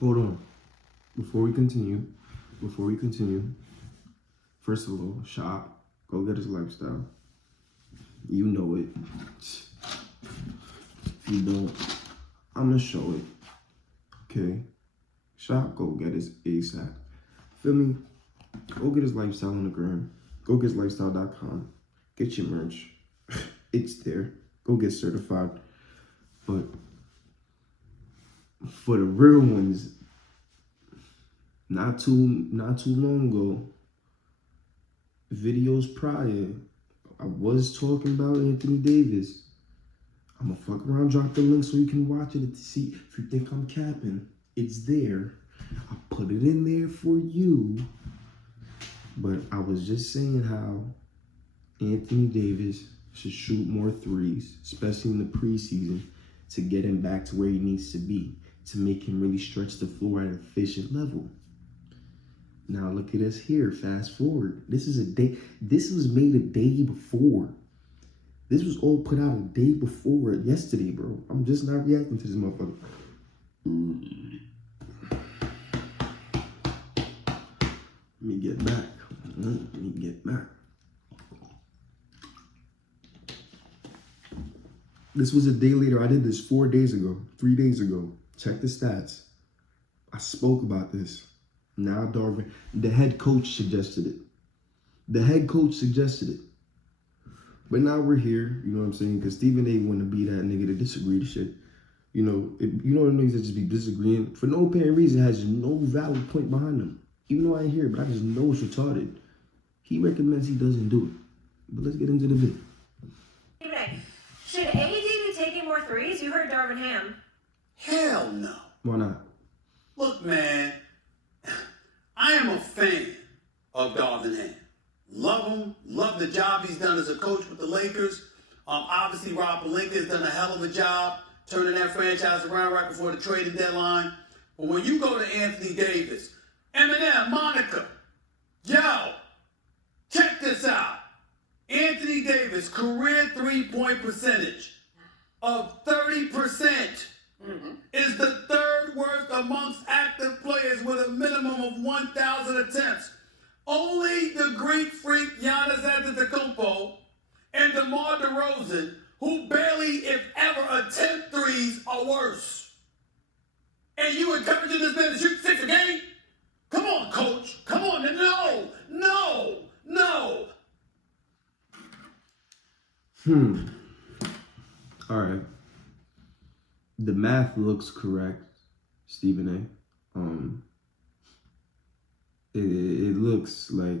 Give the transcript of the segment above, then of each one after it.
Hold on. Before we continue, first of all, shop. Go get his lifestyle. You know it. If you don't, I'm gonna show it. Okay? Shop, go get his ASAP. Feel me? Go get his lifestyle on the gram. Go get lifestyle.com. Get your merch. It's there. Go get certified. But for the real ones, not too long ago, videos prior, I was talking about Anthony Davis. I'm gonna fuck around, drop the link so you can watch it to see if you think I'm capping. It's there. I put it in there for you. But I was just saying how Anthony Davis should shoot more threes, especially in the preseason, to get him back to where he needs to be, to make him really stretch the floor at an efficient level. Now look at us here. Fast forward. This was made a day before. This was all put out a day before yesterday, bro. I'm just not reacting to this motherfucker. Let me get back. This was a day later. I did this 3 days ago. Check the stats. I spoke about this. Now Darvin, the head coach suggested it. But now we're here, you know what I'm saying? Because Stephen A. want to be that nigga to disagree to shit. You know the niggas that just be disagreeing for no apparent reason, has no valid point behind them. Even though I ain't hear it, but I just know it's retarded. He recommends he doesn't do it. But let's get into the video. Should AD be taking more threes? You heard Darvin Ham. Hell no. Why not? Look, man, I am a fan of Darvin Ham. Love him. Love the job he's done as a coach with the Lakers. Obviously, Rob Pelinka has done a hell of a job turning that franchise around right before the trading deadline. But when you go to Anthony Davis, Eminem, Monica, yo, check this out. Anthony Davis, career three-point percentage of 30%. Is the third worst amongst active players with a minimum of 1,000 attempts. Only the Greek freak Giannis Antetokounmpo and DeMar DeRozan, who barely, if ever, attempt threes, are worse. And you encouraging this man to shoot 6 a game? Come on, coach. Come on. No. All right. The math looks correct, Stephen A. It looks like,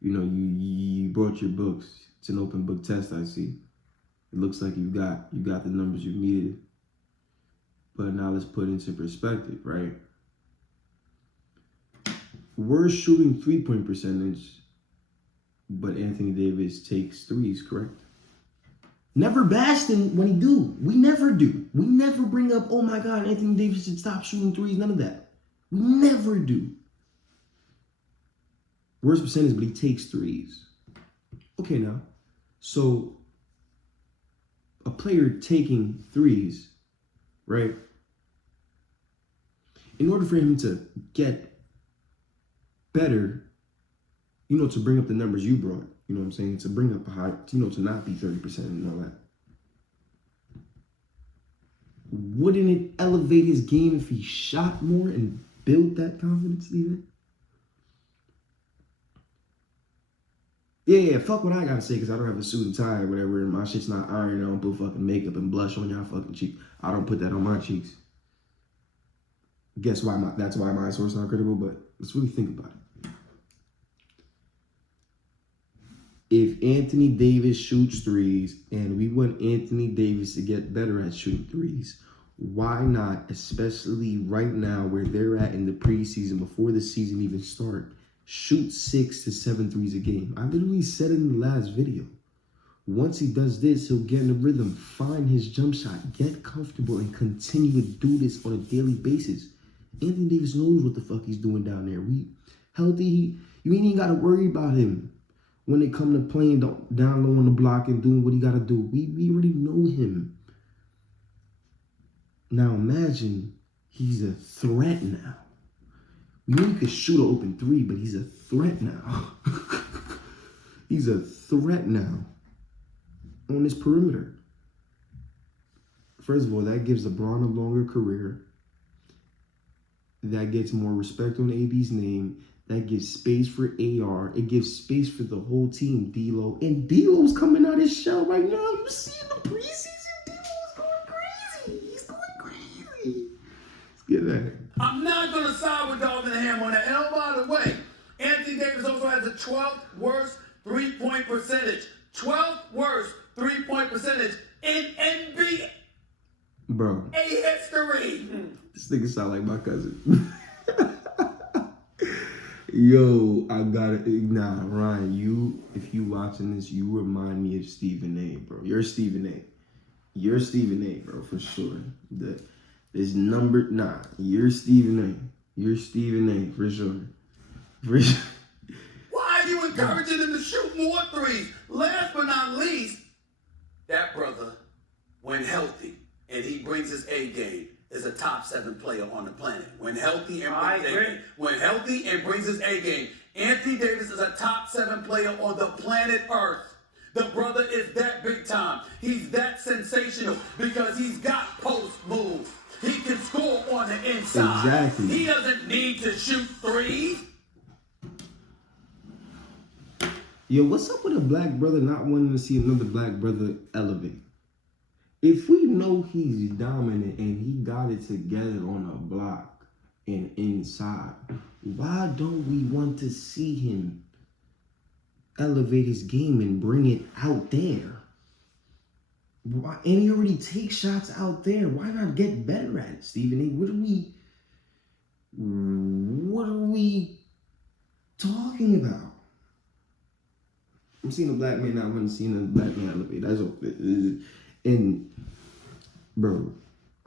you brought your books. It's an open book test, I see. It looks like you got the numbers you needed. But now let's put it into perspective, right? We're shooting 3-point percentage, but Anthony Davis takes threes, correct? Never bashed him when he do. We never do. We never bring up, oh my God, Anthony Davis should stop shooting threes. None of that. We never do. Worst percentage, but he takes threes. Okay, now. So, a player taking threes, right? In order for him to get better, to bring up the numbers you brought, you know what I'm saying? To bring up a high, to not be 30% and all that. Wouldn't it elevate his game if he shot more and build that confidence, Steven? Yeah, fuck what I gotta say, because I don't have a suit and tie or whatever, and my shit's not iron. I don't put fucking makeup and blush on y'all fucking cheeks. I don't put that on my cheeks. Guess why? That's why my source is not credible, but let's really think about it. If Anthony Davis shoots threes and we want Anthony Davis to get better at shooting threes, why not, especially right now where they're at in the preseason before the season even starts, shoot 6 to 7 threes a game? I literally said it in the last video. Once he does this, he'll get in a rhythm, find his jump shot, get comfortable, and continue to do this on a daily basis. Anthony Davis knows what the fuck he's doing down there. You ain't even got to worry about him when it come to playing down low on the block and doing what he got to do. We already know him. Now imagine He's a threat now. We know he could shoot an open three, but he's a threat now. He's a threat now on this perimeter. First of all, that gives LeBron a longer career. That gets more respect on AD's name. That gives space for AR. It gives space for the whole team, D'Lo. And D'Lo's coming out his shell right now. You see in the preseason, D'Lo's going crazy. He's going crazy. Let's get that. I'm not going to side with Darvin Ham on that. And oh, by the way, Anthony Davis also has the 12th worst three-point percentage. 12th worst three-point percentage in NBA Bro. history. This nigga sound like my cousin. Yo, I got it. Nah, Ryan, if you watching this, you remind me of Stephen A, bro. You're Stephen A. You're Stephen A, bro, for sure. You're Stephen A. You're Stephen A, for sure. For sure. Why are you encouraging him to shoot more threes? Last but not least, that brother, when healthy, and he brings his A game, is a top 7 player on the planet. When healthy and brings his A game. Anthony Davis is a top 7 player on the planet Earth. The brother is that big time. He's that sensational because he's got post moves. He can score on the inside. Exactly. He doesn't need to shoot threes. Yo, what's up with a black brother not wanting to see another black brother elevate? If we know he's dominant and he got it together on a block and inside, why don't we want to see him elevate his game and bring it out there? Why, and he already takes shots out there. Why not get better at it, Stephen A? What are we talking about? I'm seeing a black man. I haven't seen a black man elevate. That's okay. And bro,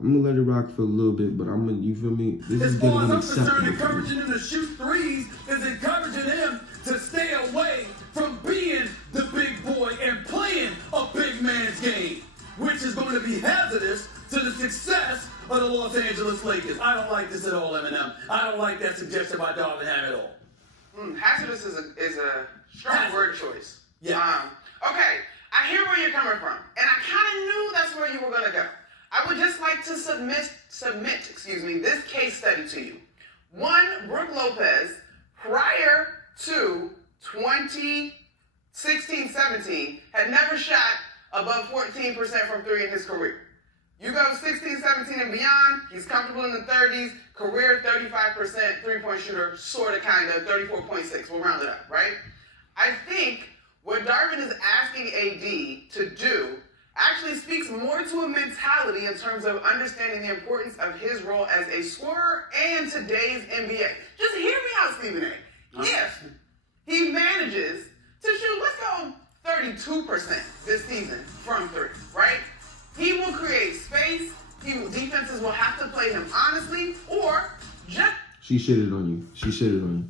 I'm gonna let it rock for a little bit, but you feel me? This As is far getting as I'm concerned, unacceptable. encouraging him to shoot threes is encouraging him to stay away from being the big boy and playing a big man's game, which is going to be hazardous to the success of the Los Angeles Lakers. I don't like this at all, Eminem. I don't like that suggestion by Darvin Ham at all. Hazardous is a strong word choice. Yeah. Okay, I hear where you're coming from, and I kind of knew that's where you were going to go. I would just like to submit, this case study to you. One, Brooke Lopez, prior to 2016-17, had never shot above 14% from three in his career. You go 16-17 and beyond, he's comfortable in the 30s, career 35% three-point shooter, sort of, kind of, 34.6. We'll round it up, right? I think what Darvin is asking AD to do actually speaks more to a mentality in terms of understanding the importance of his role as a scorer and today's NBA. Just hear me out, Stephen A. If he manages to shoot, let's go 32% this season from three, right? He will create space. Defenses will have to play him honestly, or just... She shitted on you. She shitted on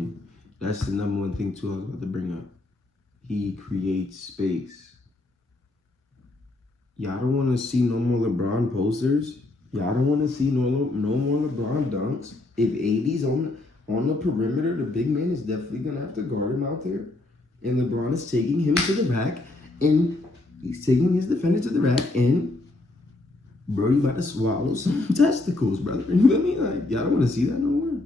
you. That's the number one thing, too, I was about to bring up. He creates space. Y'all don't want to see no more LeBron posters. Y'all don't want to see no more LeBron dunks. If AD's on the perimeter, the big man is definitely going to have to guard him out there. And LeBron is taking him to the rack, and he's taking his defender to the rack, and bro, you about to swallow some testicles, brother. You feel me? Like, y'all don't want to see that no more.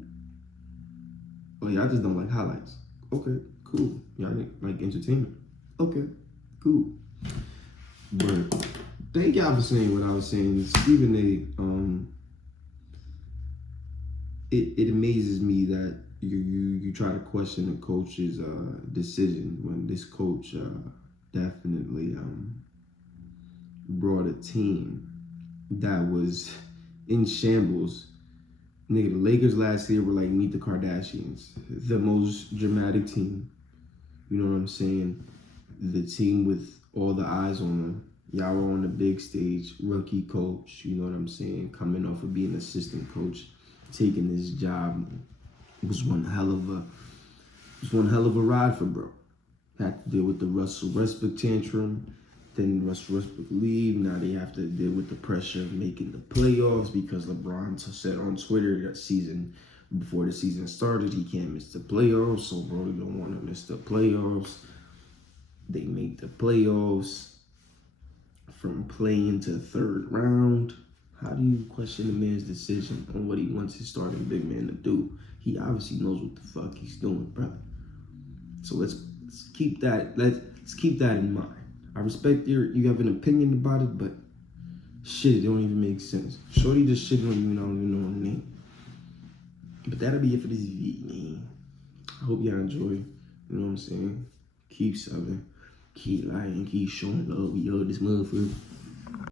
Oh, y'all just don't like highlights. Okay, cool. Y'all like entertainment. Okay, cool. But thank y'all for saying what I was saying. Stephen A, it amazes me that you try to question a coach's decision when this coach definitely brought a team that was in shambles. Nigga, the Lakers last year were like Meet the Kardashians, the most dramatic team. You know what I'm saying? The team with all the eyes on them. Y'all were on the big stage, rookie coach, you know what I'm saying? Coming off of being assistant coach, taking this job. It was one hell of a ride for bro. Had to deal with the Russell Westbrook tantrum. Then Russell Westbrook leave. Now they have to deal with the pressure of making the playoffs because LeBron said on Twitter that season before the season started he can't miss the playoffs. So Brody don't want to miss the playoffs. They make the playoffs from playing to the third round. How do you question the man's decision on what he wants his starting big man to do? He obviously knows what the fuck he's doing, brother. So let's keep that. Let's keep that in mind. I respect you have an opinion about it, but shit, it don't even make sense. Shorty just shit on you and I don't even know her name. But that'll be it for this video, man. I hope y'all enjoy. You know what I'm saying? Keep subbing, keep liking, keep showing love. We love this motherfucker.